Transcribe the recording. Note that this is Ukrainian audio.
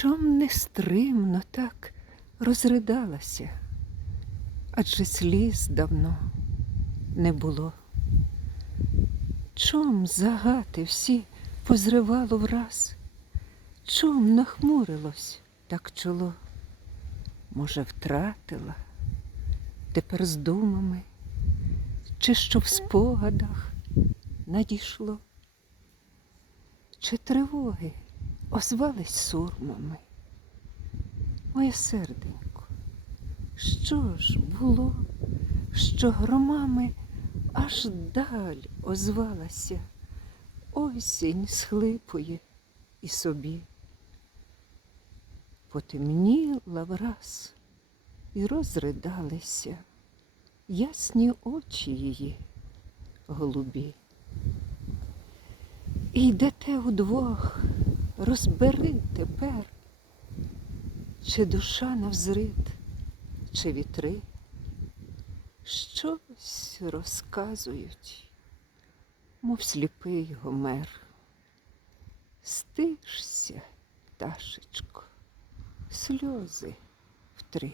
Чом нестримно так розридалася, адже сліз давно не було. Чом загати всі позривало враз, чом нахмурилось так чоло? Може, втратила? Тепер з думами, чи що в спогадах надійшло, чи тривоги озвались сурмами? Моє серденько, що ж було, що громами аж даль озвалася, осінь схлипує і собі. Потемніла враз і розридалися ясні очі її голубі. І йдете удвох, розбери тепер, чи душа навзрит, чи вітри, щось розказують, мов сліпий гомер. Стишся, пташечко, сльози втри.